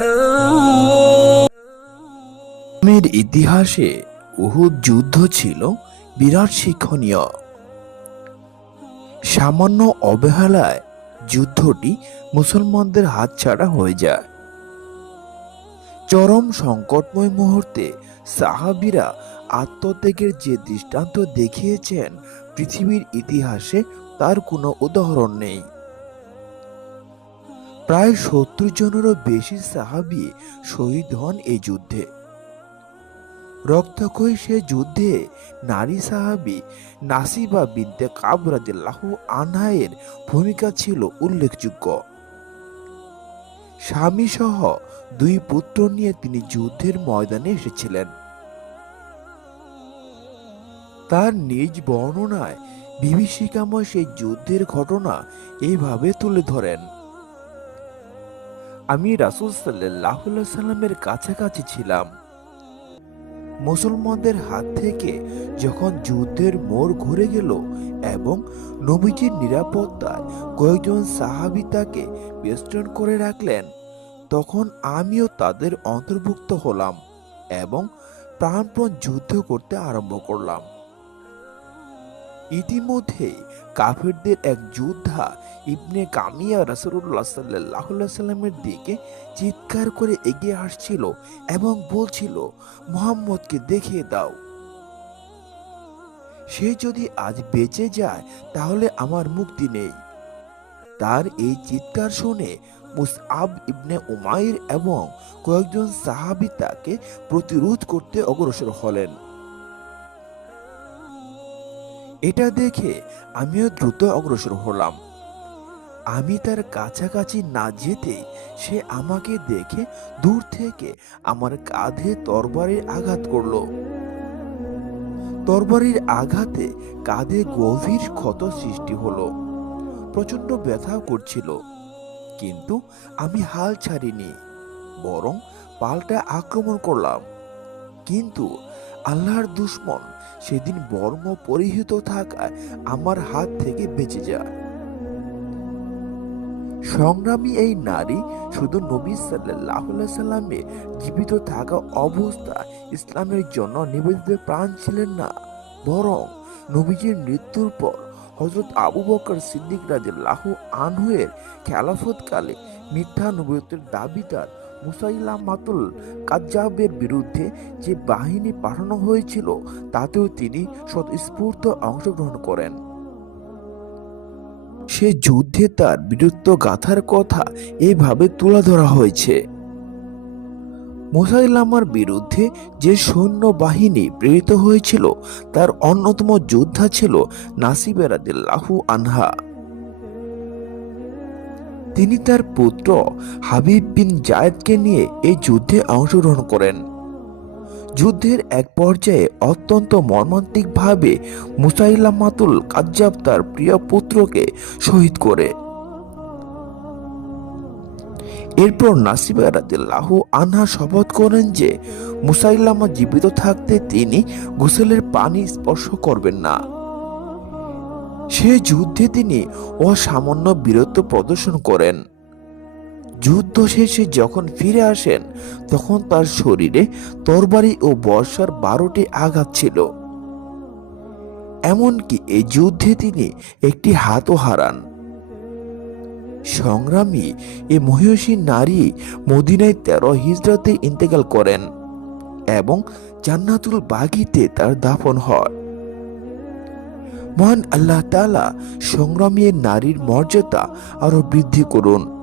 ইসলামের ইতিহাসে উহুদ যুদ্ধ ছিল বিরাট শিক্ষণীয়। সামান্য অবহেলায় যুদ্ধটি মুসলমানদের হাতছাড়া হয়ে যায়। চরম সংকটময় মুহূর্তে সাহাবিরা আত্মত্যাগের যে দৃষ্টান্ত দেখিয়েছেন পৃথিবীর ইতিহাসে তার কোনো উদাহরণ নেই। প্রায় সত্তর জনেরও বেশি সাহাবি শহীদ হন এই যুদ্ধে। রক্তক্ষয়ী সে যুদ্ধে নারী সাহাবি নাসিবা বিনতে কাবরাদিল্লাহু আনহায়ের ভূমিকা ছিল উল্লেখযোগ্য। স্বামী সহ দুই পুত্র নিয়ে তিনি যুদ্ধের ময়দানে এসেছিলেন। তার নিজ বর্ণনায় বিভীষিকাময় সেই যুদ্ধের ঘটনা এইভাবে তুলে ধরেন। আমি রাসুল সাল্লাহ সাল্লামের কাছাকাছি ছিলাম। মুসলমানদের হাত থেকে যখন যুদ্ধের মোড় ঘুরে গেল এবং নবীজির নিরাপত্তায় কয়েকজন সাহাবি তাকে বেষ্টন করে রাখলেন, তখন আমিও তাদের অন্তর্ভুক্ত হলাম এবং প্রাণপণ যুদ্ধ করতে আরম্ভ করলাম। ইতিমধ্যে কাফিরদের এক যোদ্ধা ইবনে কামিয়া রাসুল্লাহ সাল্লাহ সাল্লামের দিকে চিৎকার করে এগিয়ে আসছিল এবং বলছিল, মোহাম্মদকে দেখিয়ে দাও। সে যদি আজ বেঁচে যায়, তাহলে আমার মুক্তি নেই। তার এই চিৎকার শুনে মুসআব ইবনে উমাইর এবং কয়েকজন সাহাবি তাকে প্রতিরোধ করতে অগ্রসর হলেন। এটা দেখে আমিও দ্রুত অগ্রসর হলাম। আমি তার কাছাকাছি না যেতে সে আমাকে দেখে দূর থেকে আমার কাঁধে তরবারির আঘাত করল। তরবারির আঘাতে কাঁধে গভীর ক্ষত সৃষ্টি হলো। প্রচণ্ড ব্যথা করছিল। কিন্তু আমি হাল ছাড়িনি, বরং পাল্টা আক্রমণ করলাম। কিন্তু আল্লাহর দুশ্মন সেদিন বর্ম পরিহিত থাকায় আমার হাত থেকে বেঁচে যায়। সংগ্রামী এই নারী শুধু নবী সাল্লামে জীবিত থাকা অবস্থা ইসলামের জন্য নিবেদিত প্রাণ ছিলেন না, বরং নবীজির মৃত্যুর পর হজরত আবু বকর সিদ্দিক লাহু আনহুয়ের খেলাফতকালে মিথ্যা নবীয়তের দাবিদার মুসাইলামাতুল কাজ্জাবের বিরুদ্ধে যে বাহিনী পাঠানো হয়েছিল, তাতেও তিনি স্বতঃস্ফূর্ত অংশগ্রহণ করেন। সে যুদ্ধে তার বীরত্ব গাথার কথা এইভাবে তুলে ধরা হয়েছে। মুসাইলামার বিরুদ্ধে যে সৈন্য বাহিনী প্রেরিত হয়েছিল, তার অন্যতম যোদ্ধা ছিল নাসিবেরাদিল্লাহু আনহা। তিনি তার পুত্র হাবিব বিন জায়েদকে নিয়ে এই যুদ্ধে অংশগ্রহণ করেন। যুদ্ধের এক পর্যায়ে অত্যন্ত মর্মান্তিকভাবে মুসাইলামাতুল কাজ্জাব তার প্রিয় পুত্রকে শহীদ করে। এরপর নাসিবা রাদিল্লাহু আনহা শপথ করেন যে মুসাইলামা জীবিত থাকতে তিনি গোসলের পানি স্পর্শ করবেন না। সে যুদ্ধে তিনি অসামান্য বীরত্ব প্রদর্শন করেন। যুদ্ধ শেষে যখন ফিরে আসেন, তখন তার শরীরে তরবারি ও বর্ষার বারোটি আঘাত ছিল। এমনকি এই যুদ্ধে তিনি একটি হাতও হারান। সংগ্রামী এ মহিষী নারী মদিনায় তেরো হিজরাতে ইন্তেকাল করেন এবং জান্নাতুল বাগিতে তার দাফন হয়। মহান আল্লাহ তালা সংগ্রামী নারীর মর্যাদা আরও বৃদ্ধি করুন।